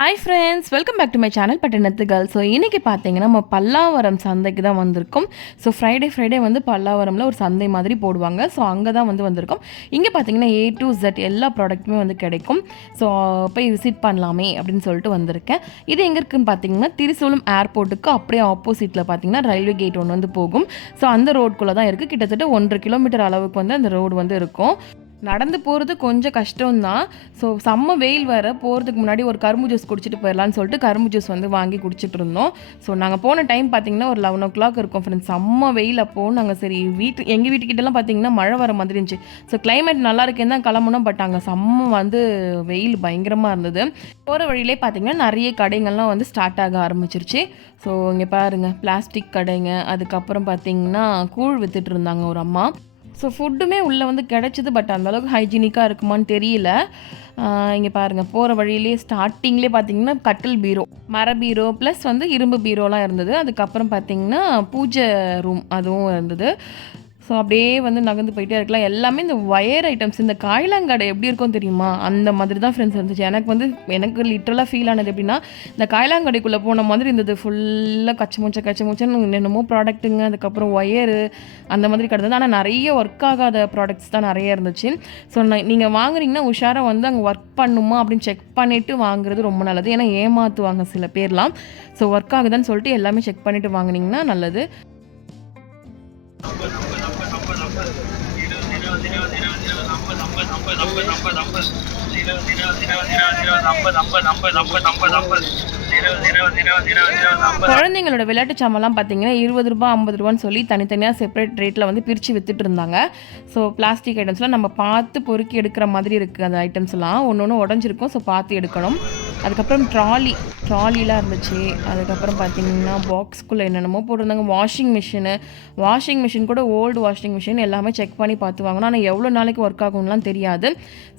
Hi friends welcome back to my channel பட்டினத்துகள் so இன்றைக்கி பார்த்தீங்கன்னா நம்ம பல்லாவரம் சந்தைக்கு தான் வந்திருக்கும். ஸோ ஃப்ரைடே ஃப்ரைடே வந்து பல்லாவரமில் ஒரு சந்தை மாதிரி போடுவாங்க. ஸோ அங்கே தான் வந்து வந்திருக்கும். இங்கே பார்த்தீங்கன்னா ஏ டு ஜெட் எல்லா ப்ராடக்ட்டுமே வந்து கிடைக்கும். ஸோ போய் விசிட் பண்ணலாமே அப்படின்னு சொல்லிட்டு வந்திருக்கேன். இது எங்கே இருக்குன்னு பார்த்தீங்கன்னா திருசூலம் ஏர்போர்ட்டுக்கு அப்படியே ஆப்போசிட்டில் பார்த்தீங்கன்னா ரயில்வே கேட் ஒன்று வந்து போகும். ஸோ அந்த ரோட்குள்ளே தான் இருக்குது கிட்டத்தட்ட ஒன்றரை கிலோமீட்டர் அளவுக்கு வந்து அந்த ரோடு வந்து இருக்கும். நடந்து போகிறது கொஞ்சம் கஷ்டம்தான். ஸோ செம்ம வெயில் வர போகிறதுக்கு முன்னாடி ஒரு கரும்பு ஜூஸ் குடிச்சிட்டு போயிடலான்னு சொல்லிட்டு கரும்பு ஜூஸ் வந்து வாங்கி குடிச்சிட்டு இருந்தோம். ஸோ நாங்கள் போன டைம் பார்த்தீங்கன்னா ஒரு லெவன் ஓ கிளாக் இருக்கும் ஃப்ரெண்ட்ஸ் செம்ம வெயில் அப்போது நாங்கள் சரி வீட்டு எங்கள் வீட்டுக்கிட்டலாம் பார்த்தீங்கன்னா மழை வர மாதிரி இருந்துச்சு. ஸோ கிளைமேட் நல்லா இருக்கேன்னு தான் கிளம்புனோம் பட் அங்கே செம்ம வந்து வெயில் பயங்கரமாக இருந்தது. போகிற வழியிலே பார்த்தீங்கன்னா நிறைய கடைகள்லாம் வந்து ஸ்டார்ட் ஆக ஆரம்பிச்சிருச்சு. ஸோ இங்கே பாருங்கள் பிளாஸ்டிக் கடைங்க. அதுக்கப்புறம் பார்த்தீங்கன்னா கூழ் வித்துட்டு இருந்தாங்க ஒரு அம்மா. ஸோ ஃபுட்டுமே உள்ளே வந்து கிடச்சிது பட் அந்தளவுக்கு ஹைஜீனிக்காக இருக்குமான்னு தெரியல. இங்கே பாருங்கள் போகிற வழியிலேயே ஸ்டார்டிங்லேயே பார்த்தீங்கன்னா கட்டில் பீரோ மர பீரோ ப்ளஸ் வந்து இரும்பு பீரோலாம் இருந்தது. அதுக்கப்புறம் பார்த்தீங்கன்னா பூஜை ரூம் அதுவும் இருந்தது. ஸோ அப்படியே வந்து நகர்ந்து போயிட்டே இருக்கலாம். எல்லாமே இந்த ஒயர் ஐட்டம்ஸ் இந்த காய்லாங்கடை எப்படி இருக்கும் தெரியுமா? அந்த மாதிரி தான் ஃப்ரெண்ட்ஸ் இருந்துச்சு. எனக்கு வந்து எனக்கு லிட்டரலாக ஃபீல் ஆனது எப்படின்னா இந்த காய்லாங்கடைக்குள்ளே போன மாதிரி இருந்தது. ஃபுல்லாக கச்ச மூச்சை கச்ச மூச்சன்னு என்னென்னமோ ப்ராடக்ட்டுங்க அதுக்கப்புறம் ஒயரு அந்த மாதிரி கிடந்தது. ஆனால் நிறைய ஒர்க் ஆகாத ப்ராடக்ட்ஸ் தான் நிறைய இருந்துச்சு. ஸோ நீங்கள் வாங்குறீங்கன்னா உஷாராக வந்து அங்கே ஒர்க் பண்ணுமா அப்படின்னு செக் பண்ணிவிட்டு வாங்குறது ரொம்ப நல்லது. ஏன்னா ஏமாற்றுவாங்க சில பேர்லாம். ஸோ ஒர்க் ஆகுதான்னு சொல்லிட்டு எல்லாமே செக் பண்ணிவிட்டு வாங்குனீங்கன்னா நல்லது. குழந்தைங்களோட விளையாட்டு சாமான்லாம் பார்த்தீங்கன்னா இருபது ரூபா ஐம்பது ரூபான்னு சொல்லி தனித்தனியாக செப்பரேட் ரேட்டில் வந்து பிரித்து வித்துட்டு இருந்தாங்க. ஸோ பிளாஸ்டிக் ஐட்டம்ஸ்லாம் நம்ம பார்த்து பொறுக்கி எடுக்கிற மாதிரி இருக்குது அந்த ஐட்டம்ஸ்லாம் ஒன்று ஒன்று உடஞ்சிருக்கும். ஸோ பார்த்து எடுக்கணும். அதுக்கப்புறம் ட்ராலி ட்ராலிலாம் இருந்துச்சு. அதுக்கப்புறம் பார்த்தீங்கன்னா பாக்ஸ்குள்ளே என்னென்னமோ போட்டிருந்தாங்க. வாஷிங் மிஷினு வாஷிங் மிஷின் கூட ஓல்டு வாஷிங் மிஷின் எல்லாமே செக் பண்ணி பார்த்து வாங்கணும் ஆனால் எவ்வளோ நாளைக்கு ஒர்க் ஆகும்லாம் தெரியாது.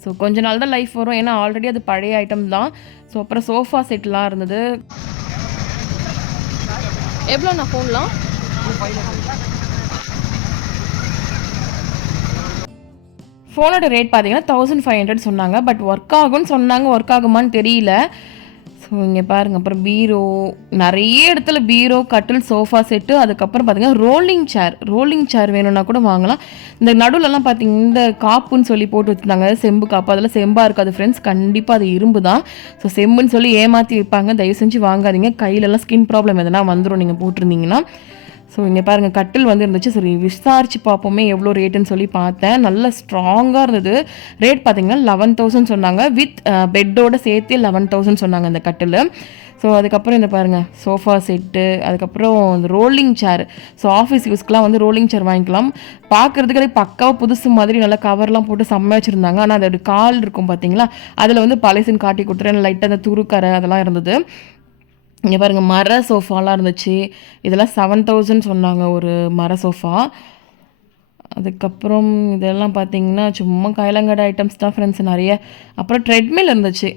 ஸோ கொஞ்ச நாள் தான் லைஃப் வரும். ஏன்னா ஆல்ரெடி அது பழைய ஐட்டம் தான். ஸோ அப்புறம் சோஃபா செட்லாம் இருந்தது. எவ்வளோ நான் ஃபோன்லாம் ஃபோனோட ரேட் பார்த்தீங்கன்னா தௌசண்ட் ஃபைவ் ஹண்ட்ரட் சொன்னாங்க. பட் ஒர்க் ஆகும்னு சொன்னாங்க. ஒர்க் ஆகுமான்னு தெரியல. ஸோ இங்கே பாருங்கள் அப்புறம் பீரோ. நிறைய இடத்துல பீரோ கட்டில் சோஃபா செட்டு அதுக்கப்புறம் பார்த்தீங்கன்னா ரோலிங் சேர் ரோலிங் சேர் வேணும்னா கூட வாங்கலாம். இந்த நடுவுலலாம் பார்த்தீங்கன்னா இந்த காப்புன்னு சொல்லி போட்டு வச்சுருந்தாங்க. செம்பு காப்பு. அதெல்லாம் செம்பாக இருக்காது ஃப்ரெண்ட்ஸ் கண்டிப்பாக அது இரும்பு தான். ஸோ செம்புன்னு சொல்லி ஏமாற்றி வைப்பாங்க. தயவு செஞ்சு வாங்காதீங்க. கையிலலாம் ஸ்கின் ப்ராப்ளம் எதனா வந்துடும் நீங்கள் போட்டிருந்தீங்கன்னா. ஸோ இங்கே பாருங்கள் கட்டில் வந்து இருந்துச்சு சரி விசாரிச்சு பார்ப்போமே எவ்வளோ ரேட்டுன்னு சொல்லி பார்த்தேன். நல்ல ஸ்ட்ராங்காக இருந்தது. ரேட் பார்த்தீங்கன்னா லெவன் தௌசண்ட் சொன்னாங்க. வித் பெட்டோட சேர்த்து லெவன் தௌசண்ட் சொன்னாங்க அந்த கட்டில். ஸோ அதுக்கப்புறம் இந்த பாருங்கள் சோஃபா செட்டு அதுக்கப்புறம் இந்த ரோலிங் சேர் ஸோ ஆஃபீஸ் யூஸ்க்குலாம் வந்து ரோலிங் சேர் வாங்கிக்கலாம். பார்க்குறதுக்கு பக்காவாக புதுசு மாதிரி நல்லா கவர்லாம் போட்டு செம்ம வச்சுருந்தாங்க. ஆனால் அதோட கால் இருக்கும் பார்த்தீங்களா அதில் வந்து பழசுன்னு காட்டி கொடுத்துறேன் லைட்டாக அந்த துருக்கரை அதெல்லாம் இருந்தது. இங்கே பாருங்கள் மர சோஃபாலாம் இருந்துச்சு. இதெல்லாம் செவன் தௌசண்ட் சொன்னாங்க ஒரு மர சோஃபா. அதுக்கப்புறம் இதெல்லாம் பார்த்தீங்கன்னா சும்மா கைலங்கடை ஐட்டம்ஸ் தான் ஃப்ரெண்ட்ஸ் நிறைய. அப்புறம் ட்ரெட்மில் இருந்துச்சு.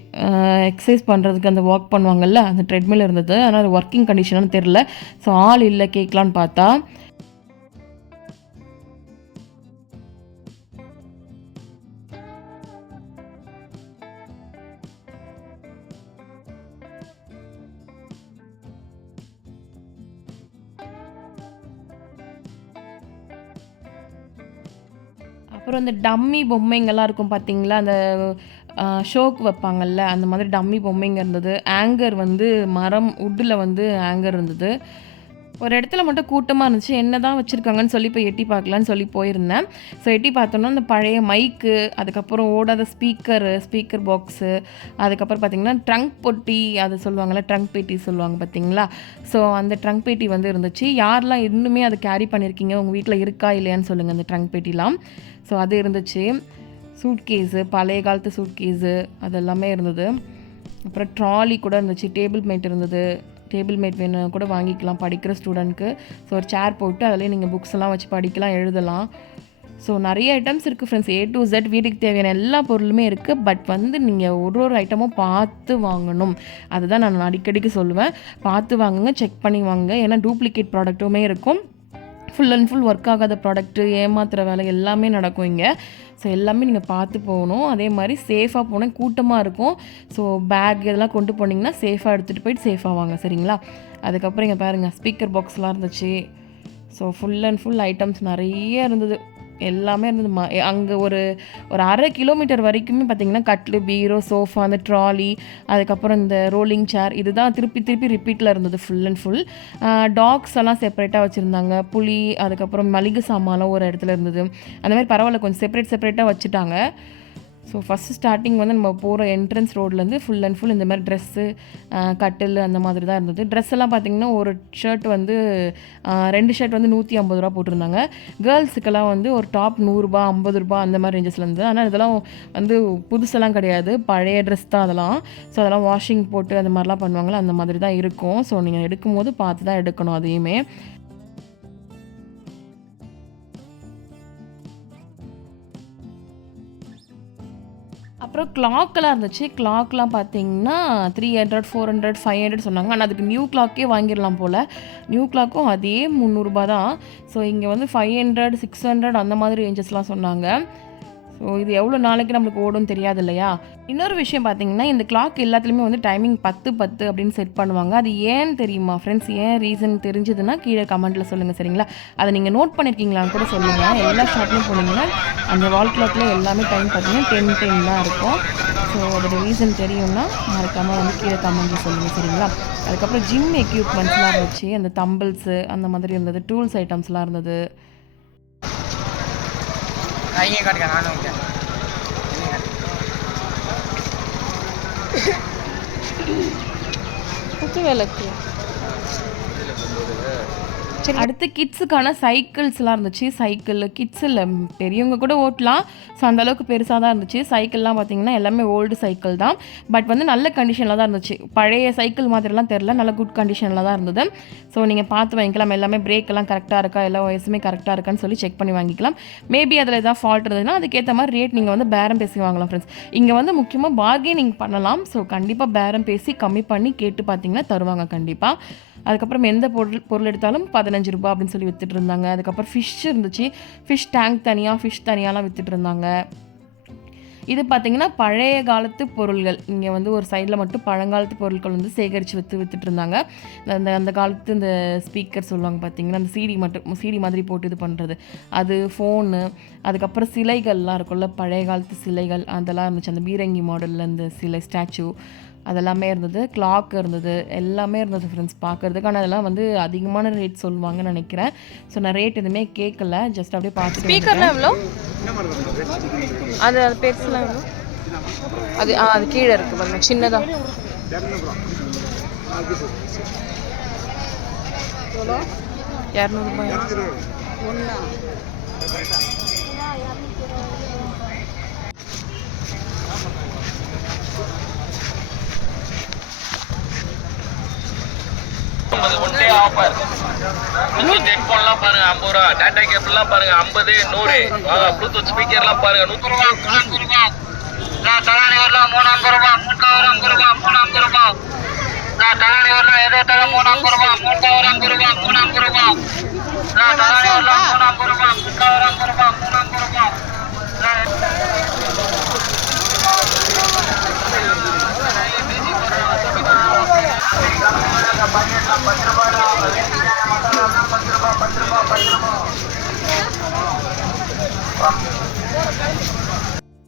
எக்ஸசைஸ் பண்ணுறதுக்கு அந்த வாக் பண்ணுவாங்கல்ல அந்த ட்ரெட்மில் இருந்தது. ஆனால் அது ஒர்க்கிங் கண்டிஷனானு தெரில ஸோ ஆள் இல்லை கேட்கலான்னு பார்த்தா. அப்புறம் இந்த டம்மி பொம்மைங்கள்லாம் இருக்கும் பார்த்தீங்களா? அந்த ஷோக்கு வைப்பாங்கல்ல அந்த மாதிரி டம்மி பொம்மைங்க இருந்தது. ஆங்கர் வந்து மரம் உட்டில் வந்து ஆங்கர் இருந்தது. ஒரு இடத்துல மட்டும் கூட்டமாக இருந்துச்சு என்ன தான் வச்சுருக்காங்கன்னு சொல்லி போய் எட்டி பார்க்கலான்னு சொல்லி போயிருந்தேன். ஸோ எட்டி பார்த்தோன்னா அந்த பழைய மைக்கு அதுக்கப்புறம் ஓடாத ஸ்பீக்கரு ஸ்பீக்கர் பாக்ஸு அதுக்கப்புறம் பார்த்திங்கன்னா ட்ரங்க் பொட்டி அது சொல்லுவாங்கள்ல ட்ரங்க் பேட்டி சொல்லுவாங்க பார்த்தீங்களா? ஸோ அந்த ட்ரங்க் பேட்டி வந்து இருந்துச்சு. யாரெல்லாம் இன்னுமே அதை கேரி பண்ணியிருக்கீங்க? உங்கள் வீட்டில் இருக்கா இல்லையான்னு சொல்லுங்கள் அந்த ட்ரங்க் பேட்டிலாம். ஸோ அது இருந்துச்சு. சூட் கேஸு பழைய காலத்து சூட் கேஸு அதெல்லாமே இருந்தது. அப்புறம் ட்ராலி கூட இருந்துச்சு டேபிள் மேட் இருந்தது. டேபிள் மேட் வேணும் கூட வாங்கிக்கலாம் படிக்கிற ஸ்டூடெண்ட்க்கு ஸோ ஒரு சேர் போட்டு அதிலே நீங்கள் புக்ஸ் எல்லாம் வச்சு படிக்கலாம் எழுதலாம். ஸோ நிறைய ஐட்டம்ஸ் இருக்குது ஃப்ரெண்ட்ஸ் ஏ டு ஜெட் வீட்டுக்கு தேவையான எல்லா பொருளுமே இருக்குது பட் வந்து நீங்கள் ஒரு ஒரு ஐட்டமும் பார்த்து வாங்கணும். அதுதான் நான் அடிக்கடிக்கு சொல்லுவேன். பார்த்து வாங்குங்க செக் பண்ணி வாங்குங்க. ஏன்னா டூப்ளிகேட் ப்ராடக்ட்டுமே இருக்கும். ஃபுல் அண்ட் ஃபுல் ஒர்க் ஆகாத ப்ராடக்ட்டு ஏமாத்துகிற வேலை எல்லாமே நடக்கும் இங்கே. ஸோ எல்லாமே நீங்கள் பார்த்து போகணும். அதே மாதிரி சேஃபாக போனால் கூட்டமாக இருக்கும். ஸோ பேக் இதெல்லாம் கொண்டு போனீங்கன்னா சேஃபாக எடுத்துகிட்டு போயிட்டு சேஃபாக வாங்க சரிங்களா? அதுக்கப்புறம் இங்கே பாருங்கள் ஸ்பீக்கர் பாக்ஸ்லாம் இருந்துச்சு. So full and full items நிறைய இருந்தது. எல்லாமே இருந்தது. ம அங்கே ஒரு ஒரு அரை கிலோமீட்டர் வரைக்குமே பார்த்தீங்கன்னா கட்லு பீரோ சோஃபா அந்த ட்ராலி அதுக்கப்புறம் இந்த ரோலிங் சேர் இதுதான் திருப்பி திருப்பி ரிப்பீட்டில் இருந்தது ஃபுல் அண்ட் ஃபுல் டாக்ஸ் எல்லாம் செப்பரேட்டாக வச்சுருந்தாங்க. புளி அதுக்கப்புறம் மளிகை சாமான்லாம் ஒரு இடத்துல இருந்தது. அந்த மாதிரி பரவாயில்ல கொஞ்சம் செப்பரேட் செப்பரேட்டாக வச்சுட்டாங்க. ஸோ ஃபஸ்ட்டு ஸ்டார்டிங் வந்து நம்ம போகிற என்ட்ரன்ஸ் ரோட்லேருந்து ஃபுல் அண்ட் ஃபுல் இந்த மாதிரி ட்ரெஸ்ஸு கட்டில் அந்த மாதிரி தான் இருந்தது. ட்ரெஸ் எல்லாம் பார்த்தீங்கன்னா ஒரு ஷர்ட் வந்து ரெண்டு ஷர்ட் வந்து நூற்றி ஐம்பது ரூபா போட்டிருந்தாங்க. கேர்ள்ஸுக்கெல்லாம் வந்து ஒரு டாப் நூறுரூபா ஐம்பது ரூபா அந்த மாதிரி ரேஞ்சஸில் இருந்தது. ஆனால் இதெல்லாம் வந்து புதுசெல்லாம் கிடையாது. பழைய ட்ரெஸ் தான் அதெல்லாம். ஸோ அதெல்லாம் வாஷிங் போட்டு அந்த மாதிரிலாம் பண்ணுவாங்களா அந்த மாதிரி தான் இருக்கும். ஸோ நீங்கள் எடுக்கும்போது பார்த்து தான் எடுக்கணும் அதையுமே. அப்புறம் கிளாக்கெல்லாம் இருந்துச்சு. கிளாக்லாம் பார்த்தீங்கன்னா three hundred four hundred five hundred சொன்னாங்க. ஆனால் அதுக்கு நியூ கிளாக்கே வாங்கிடலாம் போல். நியூ கிளாக்கும் அதே முந்நூறுரூபா தான். ஸோ இங்கே வந்து ஃபைவ் ஹண்ட்ரட் சிக்ஸ் ஹண்ட்ரட் அந்த மாதிரி ரேஞ்சஸ்லாம் சொன்னாங்க. ஸோ இது எவ்வளோ நாளைக்கு நம்மளுக்கு ஓடும் தெரியாது இல்லையா? இன்னொரு விஷயம் பார்த்தீங்கன்னா இந்த கிளாக் எல்லாத்துலேயுமே வந்து டைமிங் பத்து பத்து அப்படின்னு செட் பண்ணுவாங்க. அது ஏன் தெரியுமா ஃப்ரெண்ட்ஸ் ஏன் ரீசன் தெரிஞ்சதுன்னா கீழே கமெண்ட்டில் சொல்லுங்கள் சரிங்களா? அதை நீங்கள் நோட் பண்ணியிருக்கீங்களான்னு கூட சொல்லுங்கள் எல்லா ஷாப்லையும் போனீங்கன்னா அந்த வால் கிளாக்ல எல்லாமே டைம் பார்த்தீங்கன்னா டென் டென் தான் இருக்கும். ஸோ அதோட ரீசன் தெரியும்னா மறக்காமல் வந்து கீழே கமெண்ட்டில் சொல்லுங்கள் சரிங்களா? அதுக்கப்புறம் ஜிம் எக்யூப்மெண்ட்ஸ்லாம் இருந்துச்சு அந்த தம்பிள்ஸு அந்த மாதிரி இருந்தது டூல்ஸ் ஐட்டம்ஸ்லாம் இருந்தது அவங்க காட்டுங்க நானும் இங்கே குத்து விளக்கு சரி. அடுத்து கிட்ஸுக்கான சைக்கிள்ஸ்லாம் இருந்துச்சு. சைக்கிள் கிட்ஸ் இல்லை பெரியவங்க கூட ஓட்டலாம். ஸோ அந்தளவுக்கு பெருசாக தான் இருந்துச்சு. சைக்கிள்லாம் பார்த்தீங்கன்னா எல்லாமே ஓல்டு சைக்கிள் தான். பட் வந்து நல்ல கண்டிஷனில் தான் இருந்துச்சு. பழைய சைக்கிள் மாதிரிலாம் தெரில நல்ல குட் கண்டிஷனில் தான் இருந்தது. ஸோ நீங்கள் பார்த்து வாங்கிக்கலாம். எல்லாமே பிரேக் எல்லாம் கரெக்டாக இருக்கா? எல்லா வயசுமே கரெக்டாக இருக்கான்னு சொல்லி செக் பண்ணி வாங்கிக்கலாம். மேபி அதில் எதாவது ஃபால்ட் இருந்ததுன்னா அதுக்கேற்ற மாதிரி ரேட் நீங்கள் வந்து பேரம் பேசி வாங்கலாம் ஃப்ரெண்ட்ஸ் இங்கே வந்து முக்கியமாக பார்கெனிங் பண்ணலாம். ஸோ கண்டிப்பாக பேரம் பேசி கம்மி பண்ணி கேட்டு பார்த்தீங்கன்னா தருவாங்க கண்டிப்பாக அதுக்கப்புறம் எந்த பொருள் பொருள் எடுத்தாலும் பதினஞ்சு ரூபா அப்படின்னு சொல்லி வித்துட்டு இருந்தாங்க. அதுக்கப்புறம் ஃபிஷ் இருந்துச்சு. ஃபிஷ் டேங்க் தனியாக ஃபிஷ் தனியாலாம் வித்துட்டு இருந்தாங்க. இது பார்த்திங்கன்னா பழைய காலத்து பொருள்கள். இங்கே வந்து ஒரு சைடில் மட்டும் பழங்காலத்து பொருட்கள் வந்து சேகரித்து விற்று வித்துட்ருந்தாங்க அந்த அந்த காலத்து இந்த ஸ்பீக்கர் சொல்லுவாங்க பார்த்தீங்கன்னா அந்த சீடி மட்டும் சீடி மாதிரி போட்டு இது பண்ணுறது அது ஃபோனு அதுக்கப்புறம் சிலைகள்லாம் இருக்கும்ல பழைய காலத்து சிலைகள் அதெல்லாம் இருந்துச்சு. அந்த பீரங்கி மாடலில் இந்த சிலை ஸ்டாச்சு அதெல்லாமே இருந்தது. கிளாக் இருந்தது. எல்லாமே இருந்தது ஃப்ரெண்ட்ஸ் பார்க்கறதுக்கு ஆனால் அதெல்லாம் வந்து அதிகமான ரேட் சொல்லுவாங்கன்னு நினைக்கிறேன். ஸோ நான் ரேட் எதுவுமே கேட்கல ஜஸ்ட் அப்படியே பார்த்து ஸ்பீக்கர்லாம் எவ்வளோ? அது அது பெருசுலாம் எவ்வளோ? அது ஆ அது கீழே இருக்குது பாருங்க. சின்னதாக இரநூறுபாய் ஐம்பது ஒன்றே ஆஃபர் ப்ளூடூத் ஹெட்ஃபோன்லாம் பாருங்க ஐம்பது ரூபா. டேட்டா கேபிள்லாம் பாருங்க ஐம்பது நூறு. ப்ளூடூத் ஸ்பீக்கர்லாம் பாருங்க நூற்றி ரூபா நானூறு ரூபா. நான் தலானி வரலாம் மூணு ஐம்பது ரூபா. மூணு ஒரு ஐம்பது ரூபா மூணு ஐம்பது ரூபா. நான் தலானி வரலாம் ஏதோ தர மூணு ஐம்பது ரூபா? மூணு ஐம்பது ரூபா மூணு ஐம்பது ரூபா. நான் தலானி வரலாம் மூணு ஐம்பது ரூபா. மூணு ஐம்பது ரூபா. పత్రిక పత్రిక పత్రిక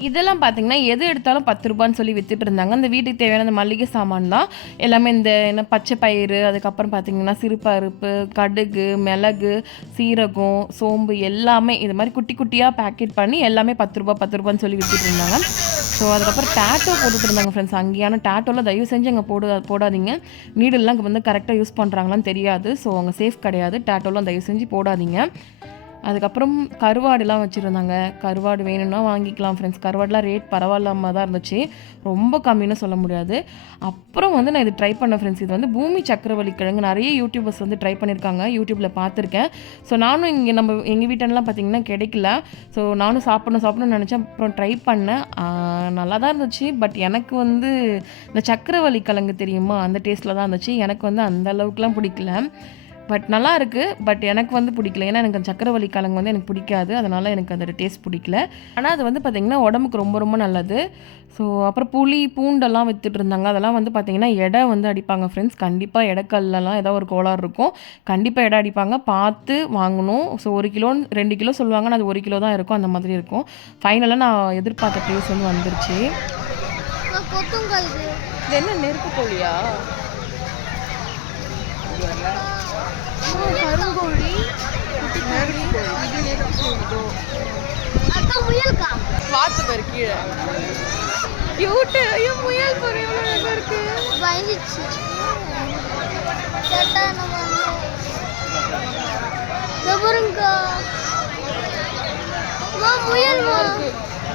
இதெல்லாம் பார்த்தீங்கன்னா எது எடுத்தாலும் பத்து ரூபான்னு சொல்லி வித்துட்டு இருந்தாங்க. அந்த வீட்டுக்கு தேவையான அந்த மளிகை சாமான் தான். எல்லாமே இந்த என்ன பச்சை பயிறு அதுக்கப்புறம் பார்த்தீங்கன்னா சிறுபருப்பு கடுகு மிளகு சீரகம் சோம்பு எல்லாமே இது மாதிரி குட்டி குட்டியாக பேக்கெட் பண்ணி எல்லாமே பத்து ரூபா பத்து ரூபான்னு சொல்லி வித்துட்டு இருந்தாங்க. ஸோ அதுக்கப்புறம் டேட்டோ போட்டுட்டு இருந்தாங்க ஃப்ரெண்ட்ஸ் அங்கேயான டேட்டோலாம் தயவு செஞ்சு அங்கே போடு போடாதீங்க. நீடெல்லாம் அங்கே வந்து கரெக்டாக யூஸ் பண்ணுறாங்களான்னு தெரியாது. ஸோ அங்கே சேஃப் கிடையாது. டேட்டோலாம் தயவு செஞ்சு போடாதீங்க. அதுக்கப்புறம் கருவாடுலாம் வச்சுருந்தாங்க. கருவாடு வேணும்னா வாங்கிக்கலாம் ஃப்ரெண்ட்ஸ் கருவாடுலாம் ரேட் பரவாயில்லாமல் தான் இருந்துச்சு. ரொம்ப கம்மின்னு சொல்ல முடியாது. அப்புறம் வந்து நான் இது ட்ரை பண்ணேன் ஃப்ரெண்ட்ஸ் இது வந்து பூமி சக்கரவள்ளி கிழங்கு. நிறைய யூடியூபர்ஸ் வந்து ட்ரை பண்ணியிருக்காங்க. யூடியூப்பில் பார்த்துருக்கேன். ஸோ நானும் இங்கே நம்ம எங்கள் வீட்டெல்லாம் பார்த்தீங்கன்னா கிடைக்கல. ஸோ நானும் சாப்பிடணும் சாப்பிடணும்னு நினச்சேன். அப்புறம் ட்ரை பண்ணேன். நல்லா தான் இருந்துச்சு. பட் எனக்கு வந்து இந்த சக்கரவள்ளி கிழங்கு தெரியுமா? அந்த டேஸ்ட்டில் தான் இருந்துச்சு. எனக்கு வந்து அந்த அளவுக்குலாம் பிடிக்கல. பட் நல்லா இருக்குது பட் எனக்கு வந்து பிடிக்கல. ஏன்னா எனக்கு அந்த சக்கரவள்ளி கிழங்கு வந்து எனக்கு பிடிக்காது. அதனால் எனக்கு அதோட டேஸ்ட் பிடிக்கல. ஆனால் அது வந்து பார்த்திங்கன்னா உடம்புக்கு ரொம்ப ரொம்ப நல்லது. ஸோ அப்புறம் புளி பூண்டெல்லாம் வித்துட்டு இருந்தாங்க. அதெல்லாம் வந்து பார்த்திங்கன்னா எடை வந்து அடிப்பாங்க ஃப்ரெண்ட்ஸ் கண்டிப்பாக எடைக்கல்லாம் ஏதோ ஒரு கோளாறு இருக்கும். கண்டிப்பாக எடை அடிப்பாங்க. பார்த்து வாங்கணும். ஸோ ஒரு கிலோ ரெண்டு கிலோ சொல்லுவாங்க ஆனால் அது ஒரு கிலோ தான் இருக்கும். அந்த மாதிரி இருக்கும். ஃபைனலாக நான் எதிர்பார்த்த டேஸ்ட் வந்து வந்துருச்சு. என்ன நெருப்பு கோழியா? கருங்கோழி வாத்து பாரு கீழே. கியூட் ஐயோ முயல் பாரு எவ்வளோ அழகா இருக்கு. பயந்துச்சு. வா முயல் வா.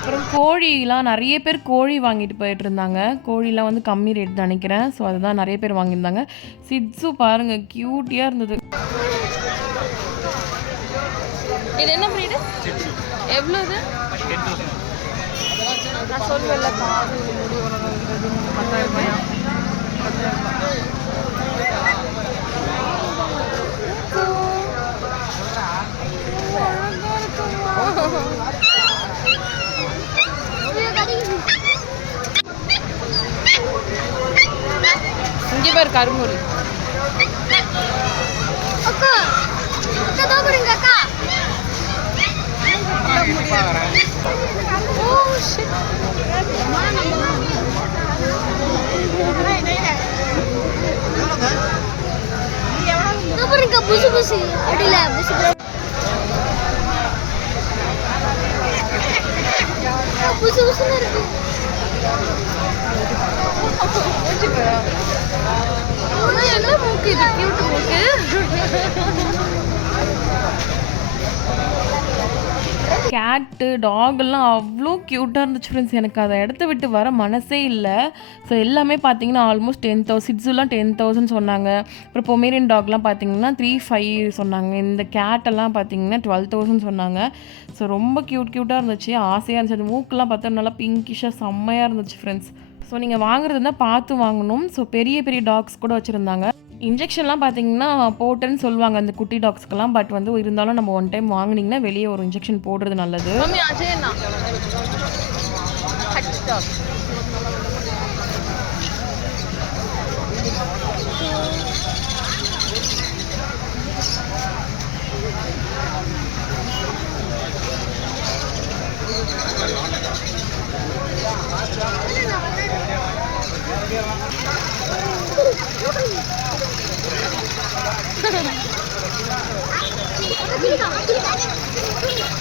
அப்புறம் கோழிலாம் நிறைய பேர் கோழி வாங்கிட்டு போயிட்டு இருந்தாங்க கோழிலாம் வந்து கம்மி ரேட் தான் நினைக்கிறேன். ஸோ அதுதான் நிறைய பேர் வாங்கியிருந்தாங்க. சிட்ஸு பாருங்க க்யூட்டியாக இருந்தது. இது என்ன பிரீடு எவ்வளோ இது? நான் சொல்லுவேன்ல காது பத்தாயிரம் ரூபாயா முயல் கடிக்குது இங்கே பாரு கருங்கோழி அக்கா அக்கா தோ பாருங்க அக்கா ஓ ஷிட் தோ பாருங்க புசு புசு அடியில புசு புசு புசுன்னு இருக்கு ஆனா என்ன மூக்கு இது கியூட் மூக்கு கேட்டு டாகெல்லாம் அவ்வளோ க்யூட்டாக இருந்துச்சு ஃப்ரெண்ட்ஸ் எனக்கு அதை இடத்த விட்டு வர மனசே இல்லை. ஸோ எல்லாமே பார்த்தீங்கன்னா ஆல்மோஸ்ட் டென் தௌசண்ட் சிட்ஸுலாம் டென் தௌசண்ட் சொன்னாங்க. அப்புறம் பொமேரியன் டாக்லாம் பார்த்தீங்கன்னா த்ரீ ஃபைவ் சொன்னாங்க. இந்த கேட்டெல்லாம் பார்த்தீங்கன்னா டுவெல் தௌசண்ட் சொன்னாங்க. ஸோ ரொம்ப க்யூட் க்யூட்டாக இருந்துச்சு. ஆசையாக இருந்துச்சு. அந்த மூக்கெலாம் பார்த்தா நல்லா பிங்கிஷாக செம்மையாக இருந்துச்சு ஃப்ரெண்ட்ஸ் ஸோ நீங்கள் வாங்குறதுனா பார்த்து வாங்கணும். ஸோ பெரிய பெரிய டாக்ஸ் கூட வச்சுருந்தாங்க. இன்ஜெக்ஷன்லாம் பார்த்தீங்கன்னா போட்டேன்னு சொல்லுவாங்க அந்த குட்டி டாக்ஸ்க்கெல்லாம் பட் வந்து இருந்தாலும் நம்ம ஒன் டைம் வாங்குனீங்கன்னா வெளியே ஒரு இன்ஜெக்ஷன் போடுறது நல்லது Thank you. Thank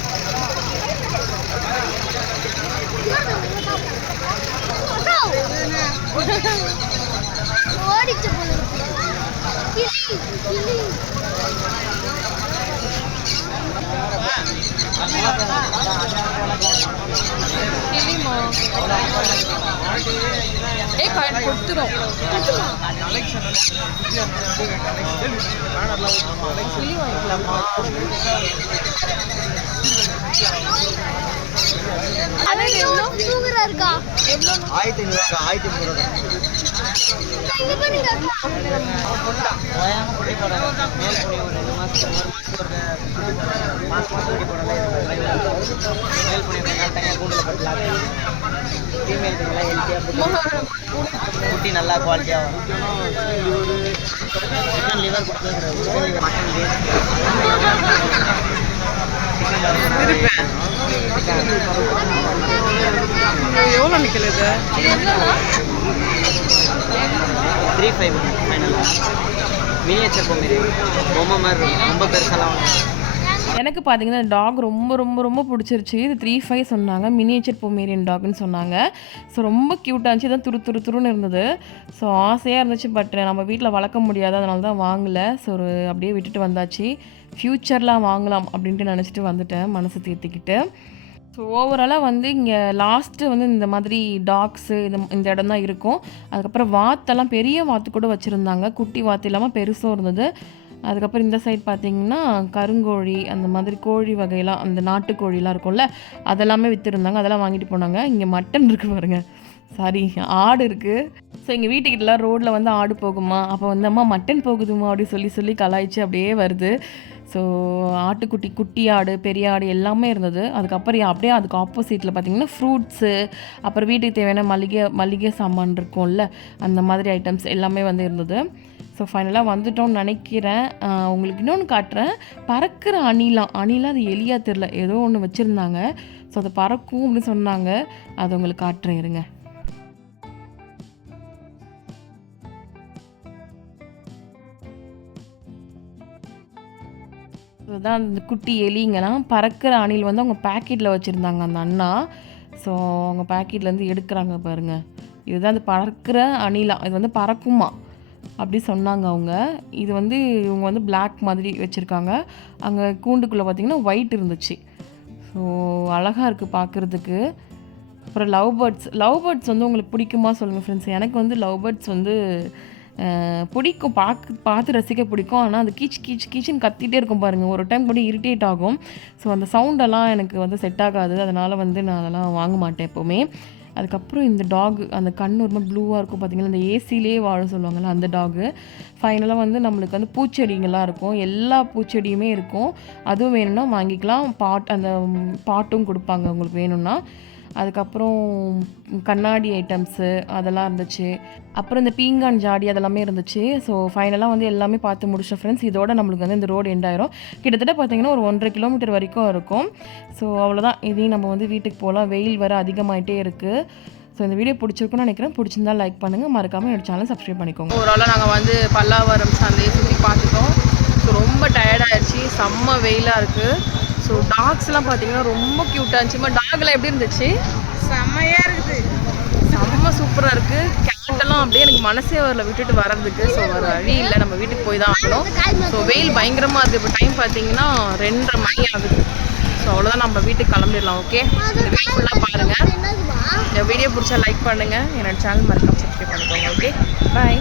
you. கட் எவ்வளோ இருக்கா ஆயிரத்தி ஐநூறு ஆயிரத்தி ஐநூறு ஓயாம குட்டி போடுறாங்க ஒரு ரெண்டு மாசத்துக்கு ஒரு மாசத்துக்கு ஒரு மாசம் மாசம் மேல் தனியாக கூண்டில் ஃபீமேல் நல்லா ஹெல்த்தியாக குட்டி நல்லா குவாலிட்டியாக வரும் சிக்கன் லிவர் கொடுத்துருக்குறது மட்டன் எவ்வளோ நிற்கல இது ஃபைவ் ஃபைனலாக மினியேச்சர் பொம்மை பொம்மை மாதிரி இருக்கும். ரொம்ப பெருசெல்லாம் எனக்கு பார்த்தீங்கன்னா டாக் ரொம்ப ரொம்ப ரொம்ப பிடிச்சிருச்சு. இது த்ரீ ஃபைவ் சொன்னாங்க. மினியேச்சர் பொமேரியன் டாக்னு சொன்னாங்க. ஸோ ரொம்ப க்யூட்டாக இருந்துச்சு. இதான் துரு துரு துருன்னு இருந்தது. ஸோ ஆசையாக இருந்துச்சு பட் நம்ம வீட்டில் வளர்க்க முடியாது. அதனால தான் வாங்கலை. ஸோ ஒரு அப்படியே விட்டுட்டு வந்தாச்சு. ஃப்யூச்சர்லாம் வாங்கலாம் அப்படின்ட்டு நினச்சிட்டு வந்துட்டேன். மனசு தேர்த்திக்கிட்டு ஸோ ஓவராலாக வந்து இங்கே லாஸ்ட்டு வந்து இந்த மாதிரி டாக்ஸு இந்த இந்த இடம் தான் இருக்கும். அதுக்கப்புறம் வாத்தெல்லாம் பெரிய வாத்து கூட வச்சுருந்தாங்க. குட்டி வாத்து இல்லாமல் பெருசும் இருந்தது. அதுக்கப்புறம் இந்த சைடு பார்த்தீங்கன்னா கருங்கோழி அந்த மாதிரி கோழி வகையெல்லாம் அந்த நாட்டுக்கோழிலாம் இருக்கும்ல அதெல்லாமே விற்றுருந்தாங்க அதெல்லாம் வாங்கிட்டு போனாங்க. இங்கே மட்டன் இருக்குது பாருங்கள் சாரி ஆடு இருக்குது ஸோ எங்கள் வீட்டுக்கிட்டலாம் ரோட்டில் வந்து ஆடு போகுமா? அப்போ வந்து அம்மா மட்டன் போகுதுமா அப்படி சொல்லி சொல்லி கலாய்ச்சி அப்படியே வருது. ஸோ ஆட்டுக்குட்டி குட்டி ஆடு பெரிய ஆடு எல்லாமே இருந்தது. அதுக்கப்புறம் அப்படியே அதுக்கு ஆப்போசிட்டில் பார்த்தீங்கன்னா ஃப்ரூட்ஸு அப்புறம் வீட்டுக்கு தேவையான மளிகை மளிகை சாமான் இருக்கும்ல அந்த மாதிரி ஐட்டம்ஸ் எல்லாமே வந்து இருந்தது. ஸோ ஃபைனலாக வந்துட்டோம்னு நினைக்கிறேன். உங்களுக்கு இன்னொன்று காட்டுறேன். பறக்கிற அணிலாம் அணிலாம் அது எளியாக தெரில ஏதோ ஒன்று வச்சுருந்தாங்க. ஸோ அதை பறக்கும் அப்படின்னு சொன்னாங்க. அதை உங்களுக்கு காட்டுறேன் இருங்க. தான் அந்த குட்டி எலிங்கெல்லாம் பறக்கிற அணில் வந்து அவங்க பேக்கெட்டில் வச்சுருந்தாங்க அந்த அண்ணா. ஸோ அவங்க பேக்கெட்லேருந்து எடுக்கிறாங்க பாருங்கள் இதுதான் அந்த பறக்கிற அணிலா. இது வந்து பறக்குமா? அப்படி சொன்னாங்க அவங்க. இது வந்து இவங்க வந்து பிளாக் மாதிரி வச்சுருக்காங்க. அங்கே கூண்டுக்குள்ளே பார்த்தீங்கன்னா ஒயிட் இருந்துச்சு. ஸோ அழகாக இருக்குது பார்க்குறதுக்கு அப்புறம் லவ் பேர்ட்ஸ். லவ் பேர்ட்ஸ் வந்து உங்களுக்கு பிடிக்குமா சொல்லுங்கள் ஃப்ரெண்ட்ஸ் எனக்கு வந்து லவ் பேர்ட்ஸ் வந்து பிடிக்கும் பார்க்க பார்த்து ரசிக்க பிடிக்கும். ஆனால் அது கீச் கீச் கீச்சுன்னு கத்திகிட்டே இருக்கும் பாருங்கள் ஒரு டைம் கூட இரிட்டேட் ஆகும். ஸோ அந்த சவுண்டெல்லாம் எனக்கு வந்து செட் ஆகாது. அதனால் வந்து நான் அதெல்லாம் வாங்க மாட்டேன் எப்போவுமே. அதுக்கப்புறம் இந்த டாக் அந்த கண் ஒரு மாதிரி ப்ளூவாக இருக்கும் பார்த்திங்கன்னா அந்த ஏசிலே வாழ சொல்லுவாங்கள்ல அந்த டாகு ஃபைனலாக வந்து நம்மளுக்கு வந்து பூச்செடிங்கெல்லாம் இருக்கும். எல்லா பூச்செடியுமே இருக்கும். அதுவும் வேணும்னா வாங்கிக்கலாம். பாட் அந்த பாட்டும் கொடுப்பாங்க. உங்களுக்கு வேணும்னா. அதுக்கப்புறம் கண்ணாடி ஐட்டம்ஸு அதெல்லாம் இருந்துச்சு. அப்புறம் இந்த பீங்கான் ஜாடி அதெல்லாமே இருந்துச்சு. ஸோ ஃபைனலாக வந்து எல்லாமே பார்த்து முடிச்ச ஃப்ரெண்ட்ஸ் இதோட நம்மளுக்கு வந்து இந்த ரோடு எண்ட் ஆயிரும். கிட்டத்தட்ட பார்த்தீங்கன்னா ஒரு ஒன்றரை கிலோமீட்டர் வரைக்கும் இருக்கும். ஸோ அவ்வளோதான் இதையும் நம்ம வந்து வீட்டுக்கு போகலாம். வெயில் வர அதிகமாகிட்டே இருக்குது ஸோ இந்த வீடியோ பிடிச்சிருக்குன்னு நினைக்கிறேன். பிடிச்சிருந்தா லைக் பண்ணுங்கள் மறக்காமல் என்னோட சேனல் சப்ஸ்கிரைப் பண்ணிக்கோங்க. ஓரளவு நாங்கள் வந்து பல்லாவரம் சந்தையை சுற்றி பார்த்துட்டோம். ஸோ ரொம்ப டயர்டாகிடுச்சு செம்ம வெயிலாக இருக்குது ஸோ டாக்ஸ்லாம் பார்த்தீங்கன்னா ரொம்ப க்யூட்டாக இருந்துச்சுமா டாக்லாம் எப்படி இருந்துச்சு? செம்மையா இருக்குது செம்ம சூப்பராக இருக்குது கேட்டெல்லாம் அப்படியே எனக்கு மனசே வரல விட்டுட்டு வர்றதுக்கு. ஸோ வர வழி இல்லை. நம்ம வீட்டுக்கு போய் தான் ஆகணும். ஸோ வெயில் பயங்கரமாக இருக்குது இப்போ டைம் பார்த்தீங்கன்னா ரெண்டரை மணி ஆகுது. ஸோ அவ்வளோதான் நம்ம வீட்டுக்கு கிளம்பிடலாம் ஓகே இந்த வீடியோ ஃபுல்லாக பாருங்கள் இந்த வீடியோ பிடிச்சா லைக் பண்ணுங்கள் என்னோட சேனல் மறக்காம சப்ஸ்கிரைப் பண்ணிக்கோங்க ஓகே பாய்